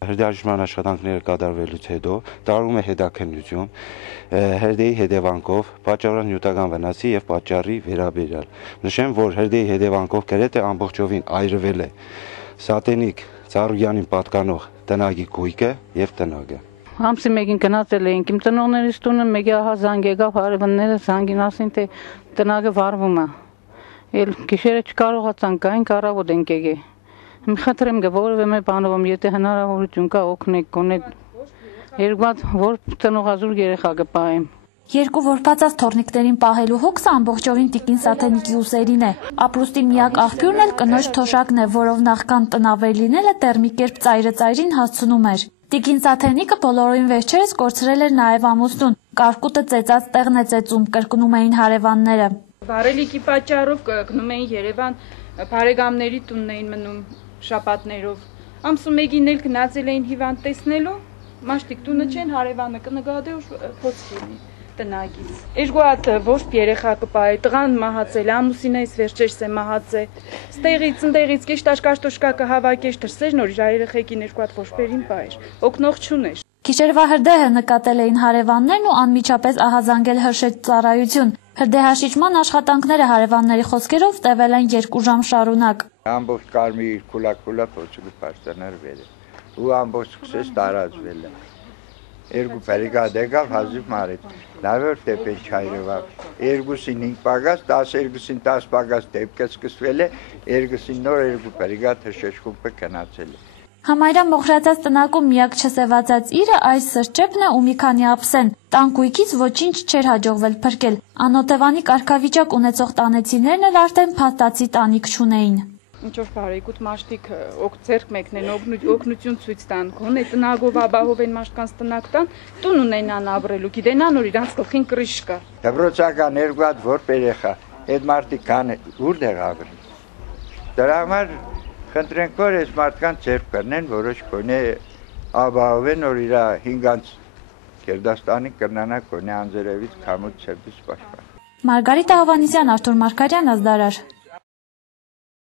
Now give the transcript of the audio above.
Հրդեհաշիժման աշխատանքները կատարվելուց հետո տարվում է հետաքննություն հրդեհի հետևանքով պատճառած նյութական վնասի եւ պատճառի վերաբերյալ։ Նշեմ, որ հրդեհի հետևանքով գրեթե ամբողջովին այրվել է Սատենիկ Ծառույանին պատկանող տնագի գույքը եւ տնագը։ Ամսի մեկին գնացել էինք իմ ծնողներիս տունը, մեկի ահա զանգ եկավ, հարևանները զանգին ասին, թե տնագը վառվում է։ Էլ գիշերը չկարողացանք գանք, առավոտ ենք եկել։ Խնդրեմ որևէ մի բանով, եթե հնարավորություն կա, օգնեք, գոնե երկու հատ որ ծնողազուրկ երեխա կպահեմ։ Երկու որբացած թոռնիկներին պահելու հոգսը ամբողջովին տիկին Սաթենիկի ուսերին է։ Ապրուստի միակ աղբյուրն էլ կնոջ թոշակն է, որով նախքան տնավեր լինելը դեռ մի կերպ ծայրը ծայրին հասցնում էր։ Տիկին Սաթենիկը բոլորովին վերջերս կորցրել էր նաև ամուսնուն։ Կարկուտը ծեծած տեղն է ծեծում, կրկնում էին հարևանները։ Վարելիքի պատճառով գնում էին Երևան, բարեկամների տունն էին մնում շաբաթներով։ Ամսու մեկին էլ գնացել էին հիվանդ տեսնելու, մաշտիկ տունը չեն, հարևանը կնգադե ու փոցվի տնագից։ Երկու հատ ոսպ երեխա կպահի, տղան մահացել, ամուսինս վերջերս է մահացել։ Ստեղից ընդեղից կեշ տաշկաշտոշկա կհավաքեշ դրսեր նոր իր երեխեքին երկու հատ ոսպերին պահեր։ Օգնող չուներ։ Գիշերվա հրդեհը նկատել էին հարևաններն ու անմիջապես ահազանգել հրշեջ ծառայություն։ Հրդեհաշիժման աշխատանքները հարևանների խոսքերով տևել են 2 ժամ շարունակ։ Ամբողջ կարմիր քուլա փոցուկը պաստաներ վերը ու ամբողջ սկսեց տարածվել։ Երկու բարիկադ եկավ հազիվ մարեց։ Լավ էր դեպի չայրվավ։ Երկուսին 5 պագաս, 12-ին 10 պագաս դեպքը սկսվել է, երկուսին նոր երկու բարիկադ հրշեջքուպը գնացել է։ Համարյա մոխրացած տնակում միակ չսևացած իրը այս սրճեփն է ու մի քանի ափսեն։ Տան կույքից ոչինչ չէր հաջողվել փրկել։ Անօտևանի կարգավիճակ ունեցող տանեցիներն էլ արդեն փաստացի տանիք չունեին։ Ինչ որ բարեկուտ մաշտիկ ձեռք մեկնեն օգնություն ցույց տան, գոնե տնագով աբահով են մարդկանց տնակ տան, տուն ունենան ապրելու, գիտենան որ իրանց գլխին կրիշ կա։ Դպրոցական երկու հատ որ երեխա, այդ մարդիկ կան ուր ապրեն։ Դրա համար խնդրենք որ այս մարդկանց ձեռք կրնեն, որոշ գոնե աբահովեն որ իր 5-անց Գերդաստանի կրնանա գոնե անձերևից քամուց չեպից պաշտպան։ Մարգարիտ Ահավանեսյան, Արթուր Մարգարյան, Ազդարար։